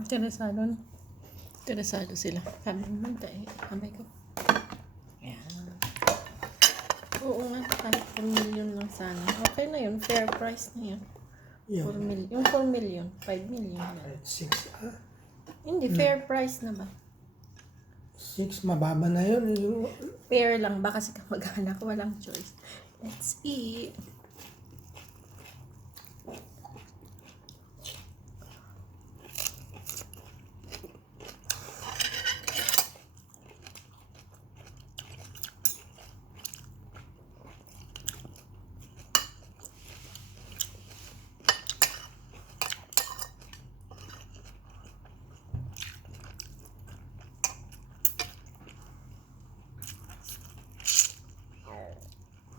Interesado na. Interesado sila. Sabi naman tayo. Kamay ko. Ayan. Oo nga. Kahit 4 million lang sana. Okay na yun. Fair price na yun. 4 million. Yung 4 million. 5 million na. 6, Hindi. Fair price na ba? 6, mababa na yun. Fair lang ba? Kasi kamag-anak. Walang choice. Let's eat.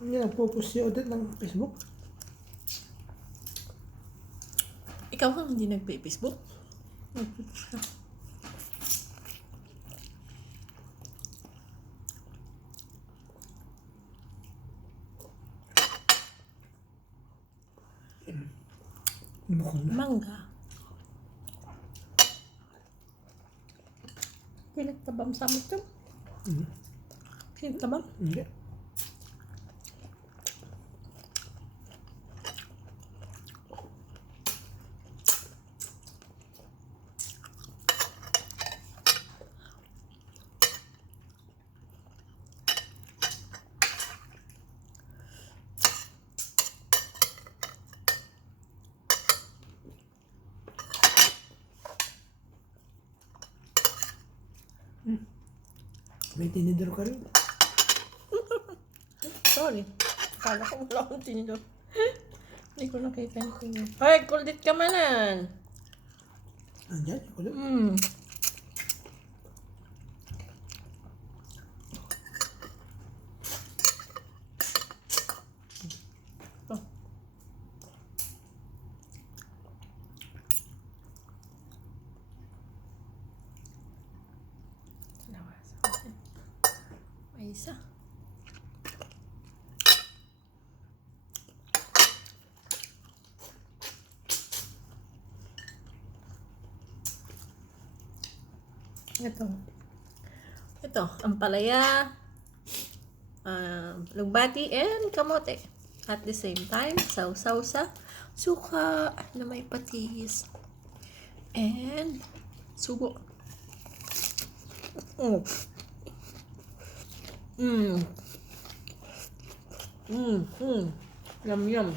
Hindi nagpo-post si Odette ng Facebook. Ikaw kang hindi nagpe-Facebook? Nagpe-post ka. Bukod na. Mangga. Pinagtabam sa amin ito. Pinagtabam? Hindi. May tinidor ka rin. Sorry. Akala ko wala akong tinidor. Hindi ko nakita yung tinidor. Ay, kulit ka manan. Nandiyan, ulit. Oh. May isa. Ito, ampalaya, lugbati, and kamote. At the same time, sausaw sa suka na may patis. And sugo. Yum, yum.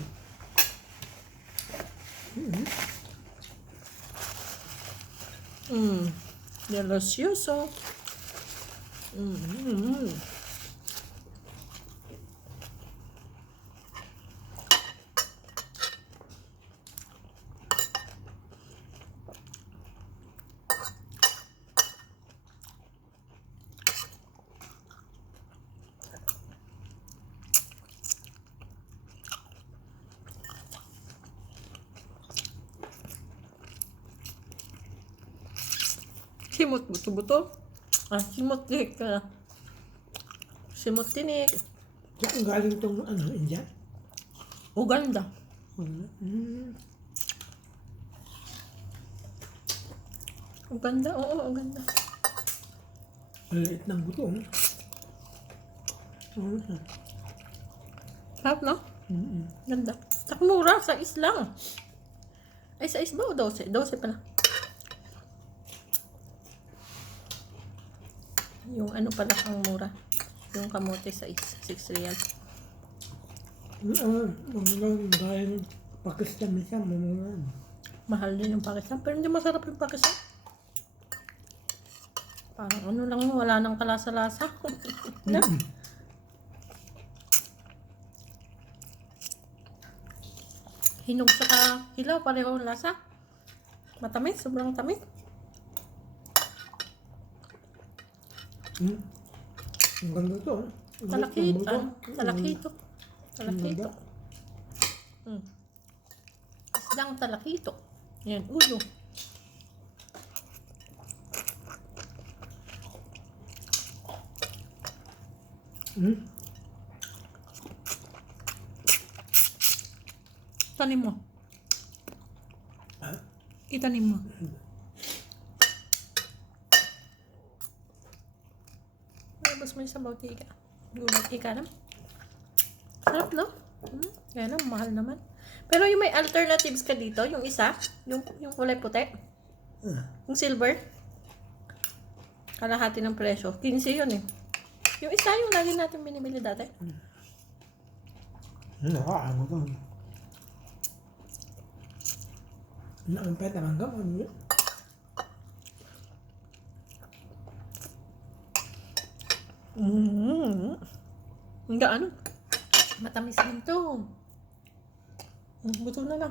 Delicioso. Simot buto-buto. Simot tinik ka. Simot tinik. Saan galing tong India? Uganda. Uganda, oo, Uganda. Maliit ng buto. Sarap, no? Ganda. Tsaka mura, sa islang. Ay, sa is ba o 12? 12 pala. Yung ano pala ang mura. Yung kamote sa 6 real. Dahil Pakistan siya, Mahal din yung Pakistan. Pero hindi masarap yung Pakistan. Parang ano lang, wala nang kalasa-lasa. Na? Hinog sa hilaw, pareho ang lasa. Matamis, sobrang tamis. Ang ganda to. Talakito. Talakito. Talakito. Isdang talakito. Yan, ulo. Tanim mo. Ha? Itanim mo. Tapos may sabaw tika. Gulat tika na. Sarap, no? Kaya na, mahal naman. Pero yung may alternatives ka dito, yung isa, yung kulay puti, yung silver, kalahati ng presyo. 15 yun eh. Yung isa, yung lagi natin binibili dati. Nakakaano to. Ang pwede naman ka, ano yun? Ang gaano. Matamis din to. Buto na lang.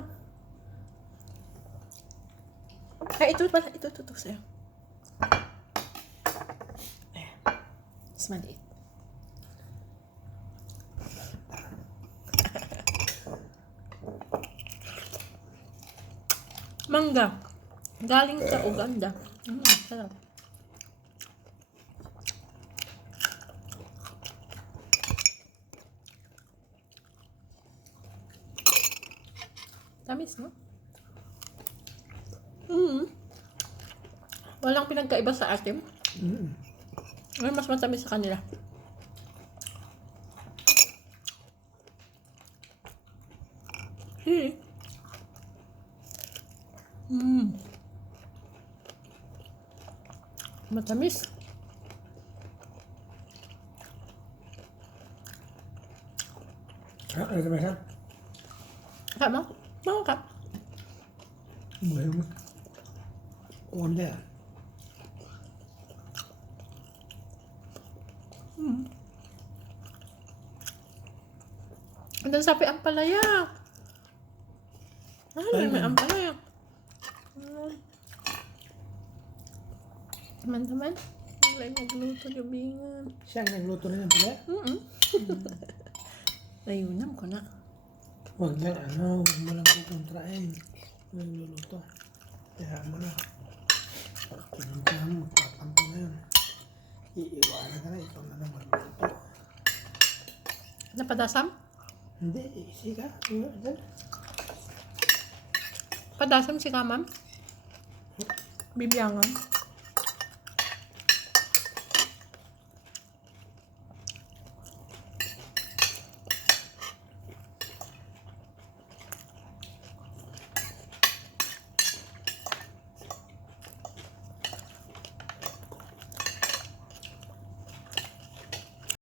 Ay, ito pala. Ito sa'yo. Ayan. Mas maliit. Mangga. Galing sa Uganda. Sarap. Tamis, no? Walang pinagkaiba sa atin. Ay, mas matamis sa kanila. Matamis. Ano ba siya? Kama? Mga kap. Buhay mo. Kuwan na yan. And then sabi ampalaya. May ampalaya. Teman-teman, mulai nagluto gabingan. Siya ang nagluto na yan pala. Ayunam ko na. Huwag lang, huwag mo lang kukontrain. Nagluluto. Kaya mo na. Pinuntahan mo, tatampo na yun. Iiwanan ka na, ikaw na lang magluto. Napadasam? Hindi, isi ka. Padasam si Kamam? Bibiyangan?